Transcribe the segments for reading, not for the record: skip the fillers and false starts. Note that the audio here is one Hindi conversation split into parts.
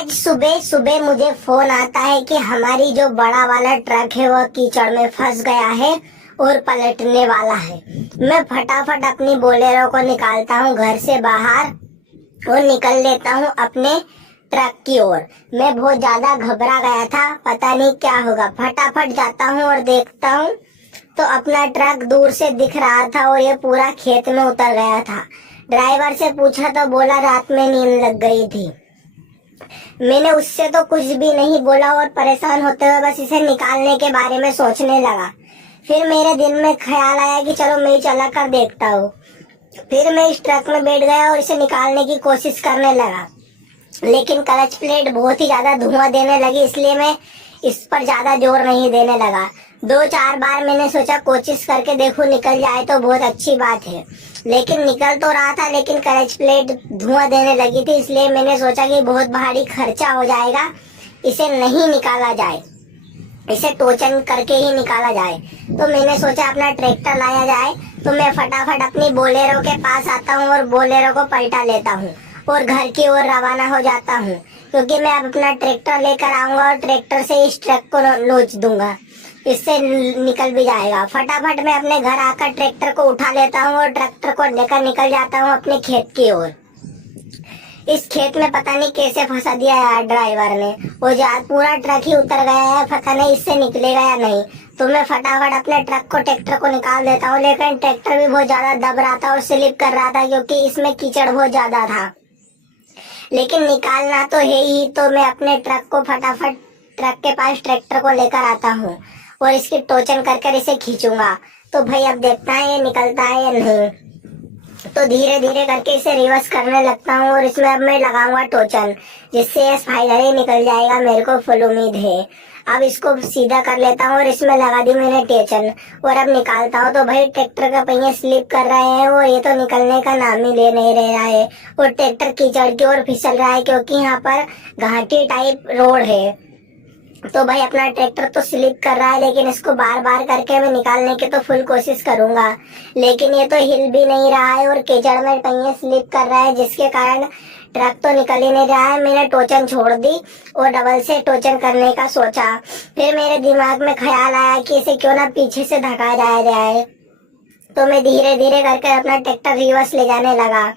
आज सुबह सुबह मुझे फोन आता है कि हमारी जो बड़ा वाला ट्रक है वो कीचड़ में फंस गया है और पलटने वाला है। मैं फटाफट अपनी बोलेरो को निकालता हूँ घर से बाहर और निकल लेता हूँ अपने ट्रक की ओर। मैं बहुत ज्यादा घबरा गया था, पता नहीं क्या होगा। फटाफट जाता हूँ और देखता हूँ तो अपना ट्रक दूर से दिख रहा था और ये पूरा खेत में उतर गया था। ड्राइवर से पूछा तो बोला रात में नींद लग गई थी। मैंने उससे तो कुछ भी नहीं बोला और परेशान होते हुए बस इसे निकालने के बारे में सोचने लगा। फिर मेरे दिल में ख्याल आया कि चलो मैं ही चला कर देखता हूँ। फिर मैं इस ट्रक में बैठ गया और इसे निकालने की कोशिश करने लगा, लेकिन क्लच प्लेट बहुत ही ज्यादा धुआं देने लगी, इसलिए मैं इस पर ज्यादा जोर नहीं देने लगा। 2-4 बार मैंने सोचा कोशिश करके देखूं, निकल जाए तो बहुत अच्छी बात है, लेकिन निकल तो रहा था लेकिन क्लच प्लेट धुआं देने लगी थी। इसलिए मैंने सोचा कि बहुत भारी खर्चा हो जाएगा, इसे नहीं निकाला जाए, इसे टोचन करके ही निकाला जाए। तो मैंने सोचा अपना ट्रैक्टर लाया जाए। तो मैं फटाफट अपनी बोलेरो के पास आता हूँ और बोलेरो को पलटा लेता हूँ और घर की ओर रवाना हो जाता हूँ, क्योंकि मैं अब अपना ट्रैक्टर लेकर आऊंगा और ट्रैक्टर से इस ट्रक को नोच दूंगा, इससे निकल भी जाएगा। फटाफट मैं अपने घर आकर ट्रैक्टर को उठा लेता हूँ और ट्रैक्टर को लेकर निकल जाता हूँ अपने खेत की ओर। इस खेत में पता नहीं कैसे फंसा दिया यार ड्राइवर ने, वो पूरा ट्रक ही उतर गया है, पता नहीं इससे निकलेगा या नहीं। तो मैं फटाफट अपने ट्रैक्टर को निकाल देता हूँ, लेकिन ट्रैक्टर भी बहुत ज्यादा दब रहा था और स्लिप कर रहा था, क्योंकि इसमें कीचड़ बहुत ज्यादा था। लेकिन निकालना तो है ही, तो मैं अपने ट्रक को फटाफट ट्रक के पास ट्रैक्टर को लेकर आता हूँ और इसकी टोचन कर इसे खींचूंगा। तो भाई अब देखता है ये निकलता है या नहीं। तो धीरे धीरे करके इसे रिवर्स करने लगता हूँ और इसमें अब मैं लगाऊंगा टोचन, जिससे ये फाइनली निकल जाएगा, मेरे को फुल उम्मीद है। अब इसको सीधा कर लेता हूँ और इसमें लगा दी मैंने टेचन और अब निकालता हूँ। तो भाई ट्रैक्टर का पहिया स्लिप कर रहे हैं और ये तो निकलने का नाम ही ले नहीं रह रहा है और ट्रैक्टर कीचड़ की ओर फिसल रहा है, क्योंकि यहाँ पर घाटी टाइप रोड है। तो भाई अपना ट्रैक्टर तो स्लिप कर रहा है, लेकिन इसको बार बार करके मैं निकालने की तो फुल कोशिश करूंगा, लेकिन ये तो हिल भी नहीं रहा है और कीचड़ में पहिया स्लिप कर रहा है, जिसके कारण ट्रक तो निकल ही नहीं रहा है। मैंने टोचन छोड़ दी और डबल से टोचन करने का सोचा। फिर मेरे दिमाग में ख्याल आया कि इसे क्यों ना पीछे से धका जाया जाए। तो मैं धीरे धीरे करके अपना ट्रैक्टर रिवर्स ले जाने लगा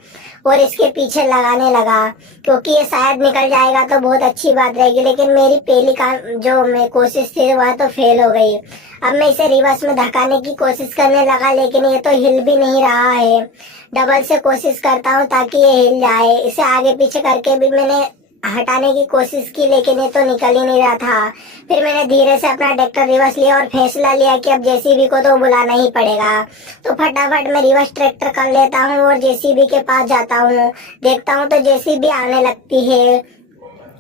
और इसके पीछे लगाने लगा, क्योंकि ये शायद निकल जाएगा तो बहुत अच्छी बात रहेगी। लेकिन मेरी पहली काम जो मैं कोशिश थी वह तो फेल हो गई। अब मैं इसे रिवर्स में धकाने की कोशिश करने लगा, लेकिन ये तो हिल भी नहीं रहा है। डबल से कोशिश करता हूँ ताकि ये हिल जाए। इसे आगे पीछे करके भी मैंने हटाने की कोशिश की, लेकिन ये तो निकल ही नहीं रहा था। फिर मैंने धीरे से अपना ट्रैक्टर रिवर्स लिया और फैसला लिया कि अब जेसीबी को तो बुलाना ही पड़ेगा। तो फटाफट मैं रिवर्स ट्रैक्टर कर लेता हूँ और जेसीबी के पास जाता हूँ। देखता हूँ तो जेसीबी आने लगती है।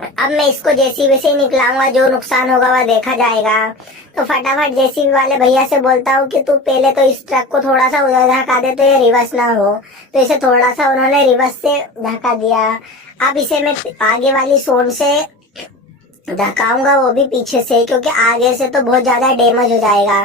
अब मैं इसको जेसीबी से निकलाऊंगा, जो नुकसान होगा वह देखा जाएगा। तो फटाफट जेसीबी वाले भैया से बोलता हूँ कि तू पहले तो इस ट्रक को थोड़ा सा उधर धका दे तो ये रिवर्स ना हो। तो इसे थोड़ा सा उन्होंने रिवर्स से धका दिया। अब इसे मैं आगे वाली सोन से धकाऊंगा, वो भी पीछे से, क्योंकि आगे से तो बहुत ज्यादा डैमेज हो जाएगा।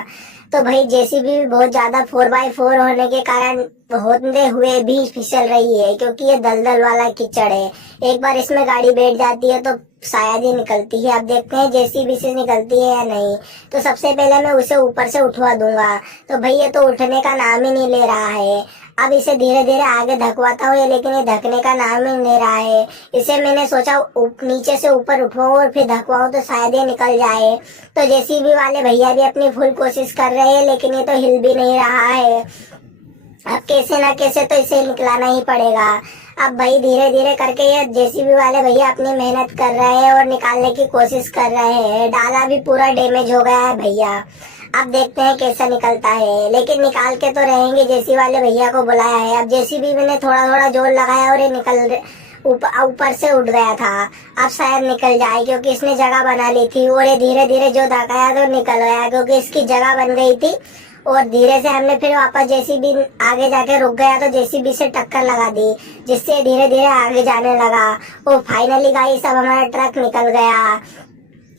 तो भाई जेसीबी भी बहुत ज्यादा 4x4 होने के कारण होते हुए भी फिसल रही है, क्योंकि ये दलदल वाला कीचड़ है। एक बार इसमें गाड़ी बैठ जाती है तो शायद ही निकलती है। अब देखते हैं जेसीबी से निकलती है या नहीं। तो सबसे पहले मैं उसे ऊपर से उठवा दूंगा। तो भाई ये तो उठने का नाम ही नहीं ले रहा है। अब इसे धीरे धीरे आगे धकवाता हूँ, लेकिन ये धकने का नाम ही नहीं रहा है। इसे मैंने सोचा नीचे से ऊपर उठवाऊं और फिर धकवाऊं तो शायद ये निकल जाए। तो जेसीबी वाले भैया भी अपनी फुल कोशिश कर रहे हैं, लेकिन ये तो हिल भी नहीं रहा है। अब कैसे ना कैसे तो इसे निकलाना ही पड़ेगा। अब भाई धीरे धीरे करके ये जेसीबी वाले भैया अपनी मेहनत कर रहे हैं और निकालने की कोशिश कर रहे हैं। डाला भी पूरा डैमेज हो गया है भैया। अब देखते हैं कैसा निकलता है, लेकिन निकाल के तो रहेंगे। जेसीबी वाले भैया को बुलाया है। अब जेसीबी मैंने थोड़ा थोड़ा जोर लगाया और ये निकल ऊपर से उठ गया था। अब शायद निकल जाए, क्योंकि इसने जगह बना ली थी और ये धीरे धीरे जो धकाया तो निकल गया, क्योंकि इसकी जगह बन गई थी। और धीरे से हमने फिर वापस जेसीबी आगे जाके रुक गया तो जेसीबी से टक्कर लगा दी, जिससे धीरे धीरे आगे जाने लगा। और फाइनली गाइस अब हमारा ट्रक निकल गया।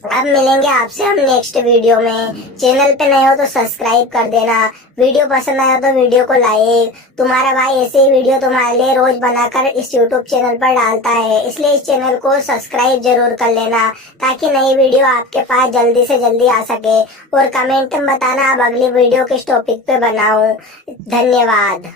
अब मिलेंगे आपसे हम नेक्स्ट वीडियो में। चैनल पे नए हो तो सब्सक्राइब कर देना, वीडियो पसंद आया तो वीडियो को लाइक। तुम्हारा भाई ऐसे ही वीडियो तुम्हारे लिए रोज बनाकर इस यूट्यूब चैनल पर डालता है, इसलिए इस चैनल को सब्सक्राइब जरूर कर लेना ताकि नई वीडियो आपके पास जल्दी से जल्दी आ सके। और कमेंट में बताना अब अगली वीडियो किस टॉपिक पे बनाऊं। धन्यवाद।